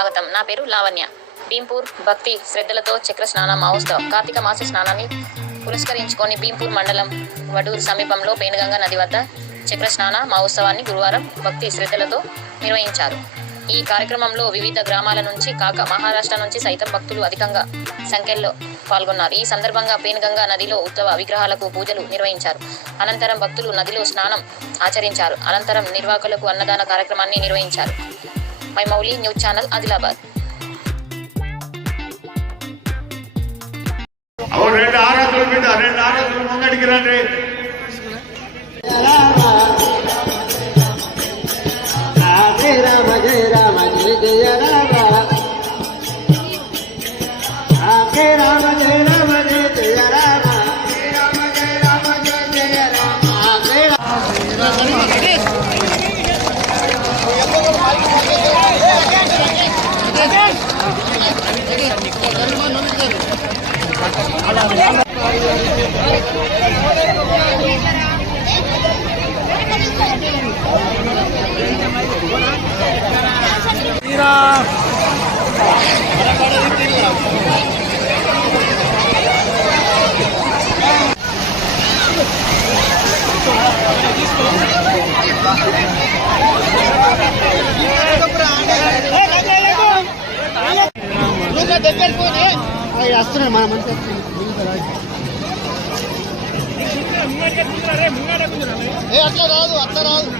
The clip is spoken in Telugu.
స్వాగతం. నా పేరు లావణ్య. భీంపూర్ భక్తి శ్రద్ధలతో చక్ర స్నాన మహోత్సవం. కార్తీక మాస స్నానాన్ని పురస్కరించుకొని భీంపూర్ మండలం వడూరు సమీపంలో పేనుగంగ నది వద్ద చక్ర స్నాన మహోత్సవాన్ని గురువారం భక్తి శ్రద్ధలతో నిర్వహించారు. ఈ కార్యక్రమంలో వివిధ గ్రామాల నుంచి కాక మహారాష్ట్ర నుంచి సైతం భక్తులు అధికంగా సంఖ్యలో పాల్గొన్నారు. ఈ సందర్భంగా పేనుగంగా నదిలో ఉత్సవ విగ్రహాలకు పూజలు నిర్వహించారు. అనంతరం భక్తులు నదిలో స్నానం ఆచరించారు. అనంతరం నిర్వాహకులకు అన్నదాన కార్యక్రమాన్ని నిర్వహించారు. My Mouli news channel Adilabad అవు రెండు ఆరాధులు బిడ్డ రెండు ఆరాధులు ముంగడికి Thank you. వస్తున్నాడు మన మంచి అట్లా రాదు అట్లా రాదు.